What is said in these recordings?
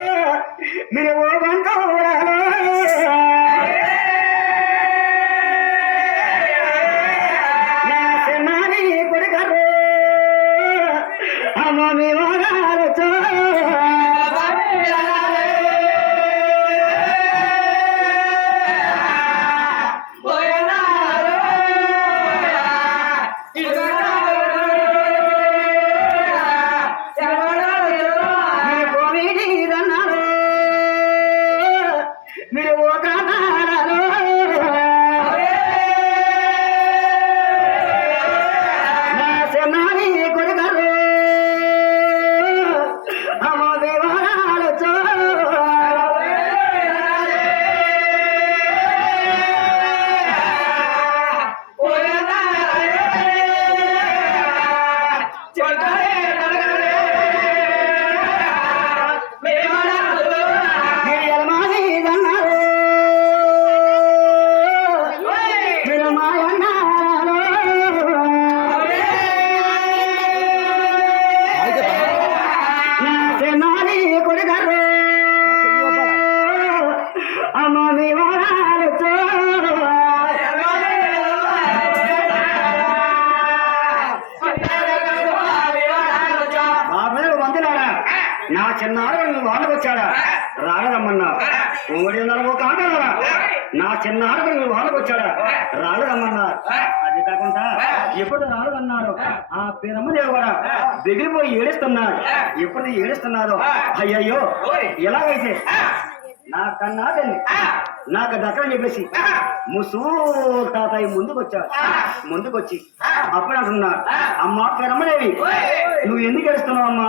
మీరు ఓ నా చిన్నాడు నువ్వు వాళ్ళకు వచ్చాడా రాగదమ్మన్నా ఉమ్మడి నలుగు కాదరా నా చిన్నాడు నువ్వు వాళ్ళకు వచ్చాడా రాగదమ్మన్నా అది కాకుండా ఎప్పుడు రాలేదన్నారు ఆ పిరమ్మదేవి కూడా దిగిలిపోయి ఏడుస్తున్నాడు ఎప్పుడు ఏడుస్తున్నారో అయ్యయ్యో ఎలాగైతే నా కన్నా తల్లి నాకు దక్కని చెప్పేసి ముసూ తాతయ్య ముందుకొచ్చి అప్పుడు అంటున్నాడు అమ్మా పిరమ్మదేవి నువ్వు ఎందుకు ఏడుస్తున్నావు అమ్మా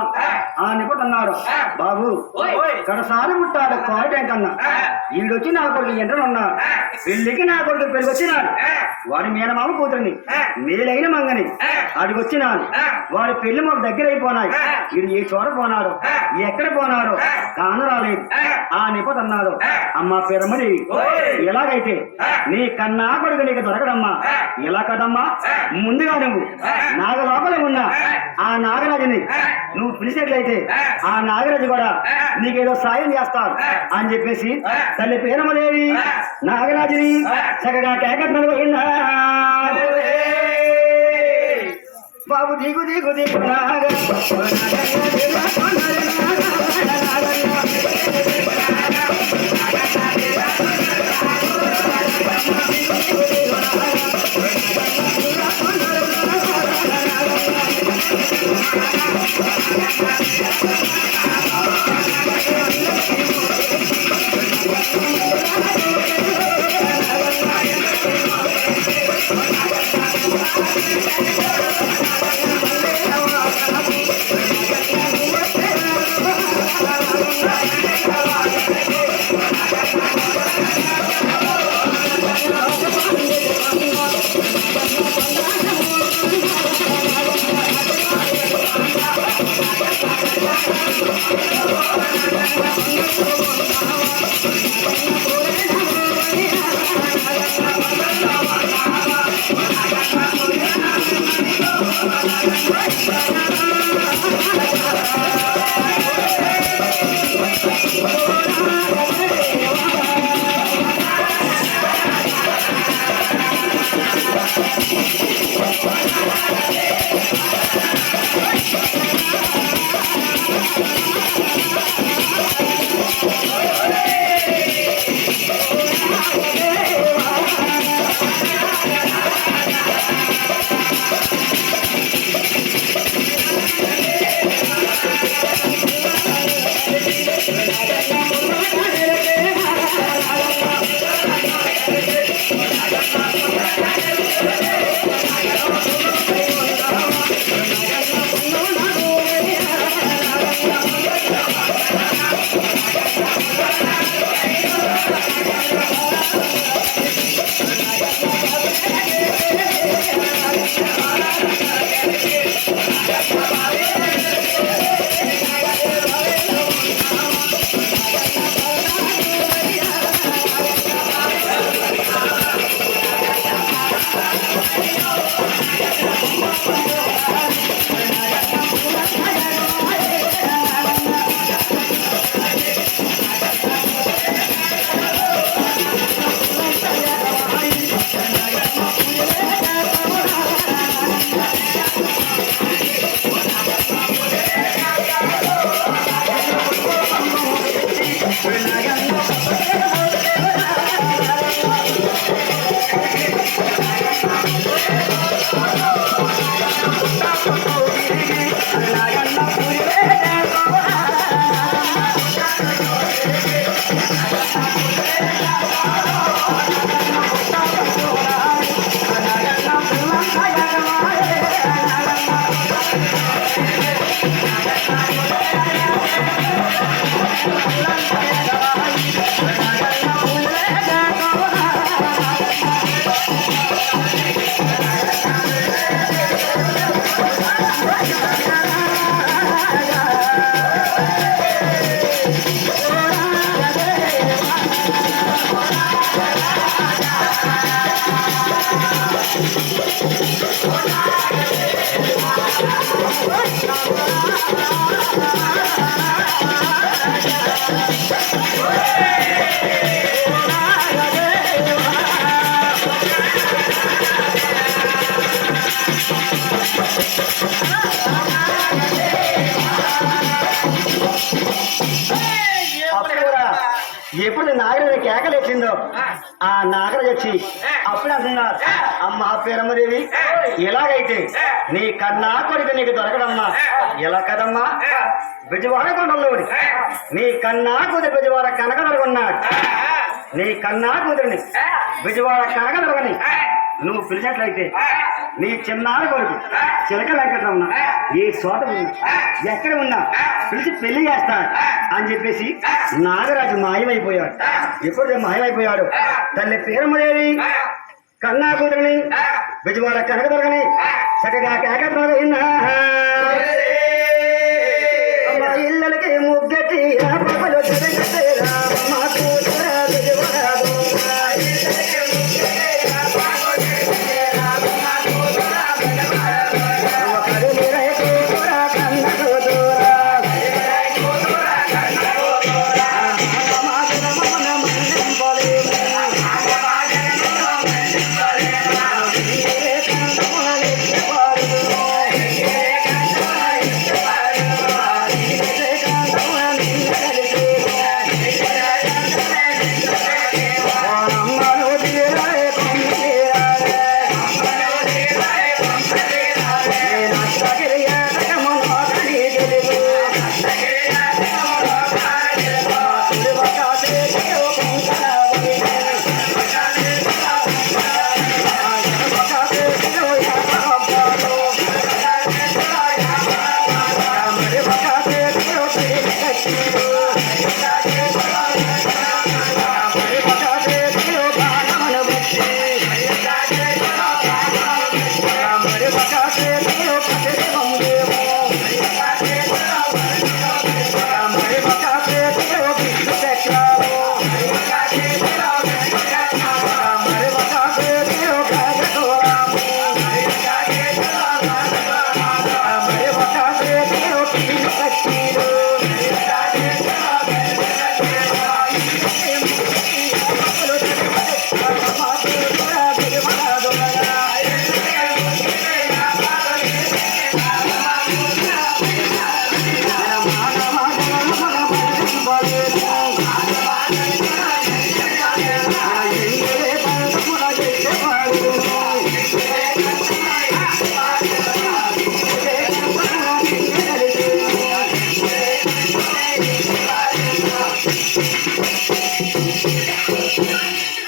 ఆ నిపుట్ అన్నాడు బాబు కడసారి ముట్టాడు కోయటం కన్నా ఈడొచ్చి నా కొడుకు ఎంటనే ఉన్నాడు పెళ్లికి నా కొడుకు పెళ్లి వచ్చినాడు వాడి మేనమామ కూతురిని మేలైన మంగని అడిగొచ్చినాడు వాడి పెళ్లి మాకు దగ్గర అయిపోయినాయి వీడు ఏ చోట పోనాడు ఎక్కడ పోనాడు కానరాలేదు ఆ నిపుట్ అన్నాడు అమ్మా పిరమ్మదేవి ఎలాగైతే నీ కన్నా కొడుకు నీకు దొరకడమ్మా ఇలా కదమ్మా ముందుగా నువ్వు నాగ లోపల ఉన్న ఆ నాగరాజుని నువ్వు పిలిచినట్లయితే ఆ నాగరాజు కూడా నీకేదో సాయం చేస్తాడు అని చెప్పేసి తల్లి పిరమ్మదేవి నాగరాజుని చక్కగా కేకట్టు పోయిందా బాబు దిగు దిగు దిగు ఎప్పుడు నాగర కేకలేసిందో ఆ నాగర వచ్చి అప్పుడు అంటున్నారు అమ్మ పేరమ్మదేవి ఎలాగైతే నీ కన్నా కొడుకు నీకు దొరకడమ్మా ఎలా కదమ్మా బిజవాడ కొండల్లోని నీ కన్నా కూతురు బిజవాడ కనకదొరగన్నాడు నీ కన్నా కూతురిని బిజవాడ కనకదొరగని నువ్వు పిలిచినట్లయితే నీ చిన్నారి కొడుకు చిలక వెంకటరమణ ఏ చోట ఉన్నా ఎక్కడ ఉన్నా పిలిచి పెళ్లి చేస్తాడు అని చెప్పేసి నాగరాజు మాయమైపోయాడు. ఎప్పుడు మాయమైపోయాడు తల్లి పేరమ్మదేవి కన్నా కూతురిని బిజవాడ కనకదొరగని చక్కగా కేకదొరగైనా ఇళ్ళకి ముగ్గటి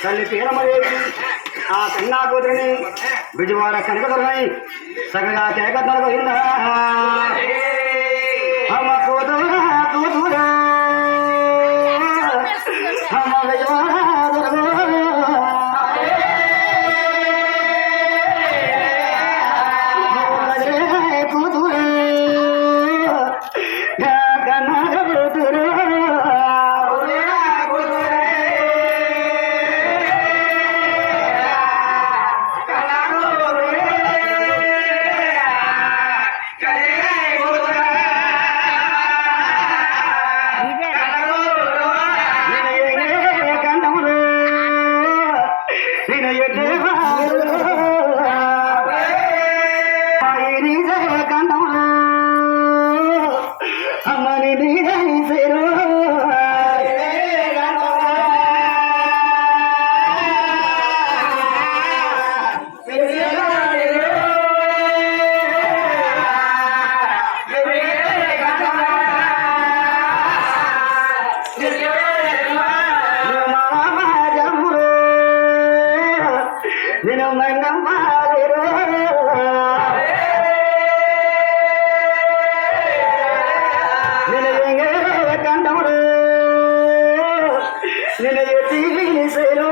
తల్లి పేరమ్మదేవి ఆ కన్నా కూతురిని బిజవాడ కనకదొరని చక్కగా కేకదొరగైందా అమ్మ కూతురా కూతురా అమ్మ బిజవాడ నిన్ను ఎత్తి శైలో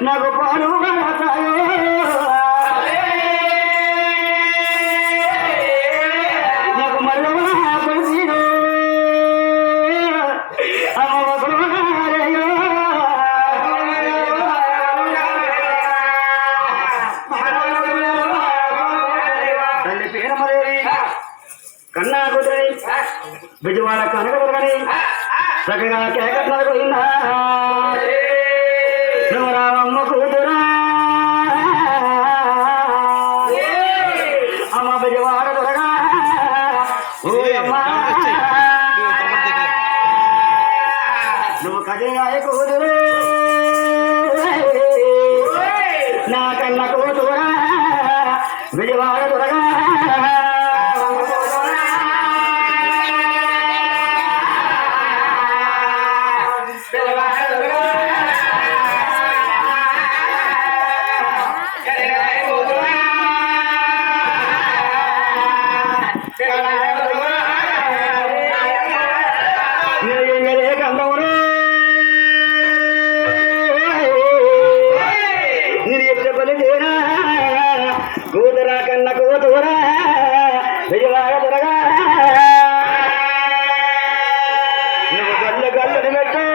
నాకు పాలు నాకు మళ్ళీ కొలిసిరు తల్లి పేరమదేవి కన్నా కుదిరి బిజవాడ కనకదుర్గని చక్కగా కేకట్లకు పోయిందా రామమ్మ కూతురా అమ్మ బిజవాడ దొరగా నువ్వు కజయాయ కూతురు నా కన్న కూతురా బిజవాడ దొరగా కూతురా కన్న కూతురా విజయవాడ దొరగా నువ్వు గల్లు గల్లుని పెట్టు